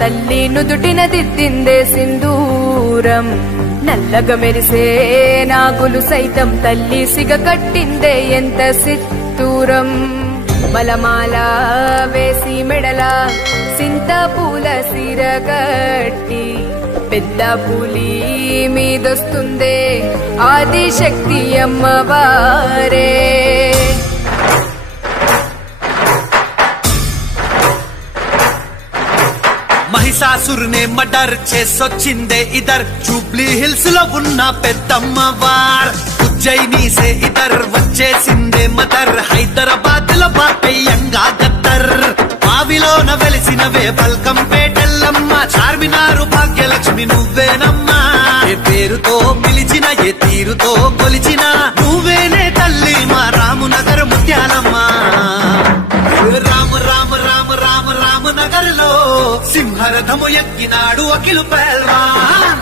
తల్లి నుదుటిన దిద్దిందే సింధూరం నల్లగా మెరిసే నాగులు సైతం తల్లి సిగ కట్టిందే ఎంత సిత్తూరం మలమాల వేసి మెడల సింత పూల సిరగట్టి పెద్ద పులి మీదొస్తుందే ఆదిశక్తి అమ్మవారే మహిషాసురునే మర్డర్ చేసొచ్చిందే ఇదర్ జూబ్లీ హిల్స్ లో ఉన్న పెద్దమ్మవార్ ఉజ్జయిని సే ఇదర్ వచ్చేసిందే మదర్ హైదరాబాద్ లో బాటయ్యంగా గద్దర్ బావిలోన వెలిసినవే బల్కంపేటెల్లమ్మ చార్మినారు భాగ్యలక్ష్మి నువ్వేనమ్మా ఏ పేరుతో పిలిచిన ఏ తీరుతో కొలిచిన నువ్వేనే తల్లి మా రామునగర్ ముత్యాలమ్మ రామ రామ రామ రామ రామనగర్ లో సింహరథము ఎక్కినాడు అఖిలు పహల్వాన్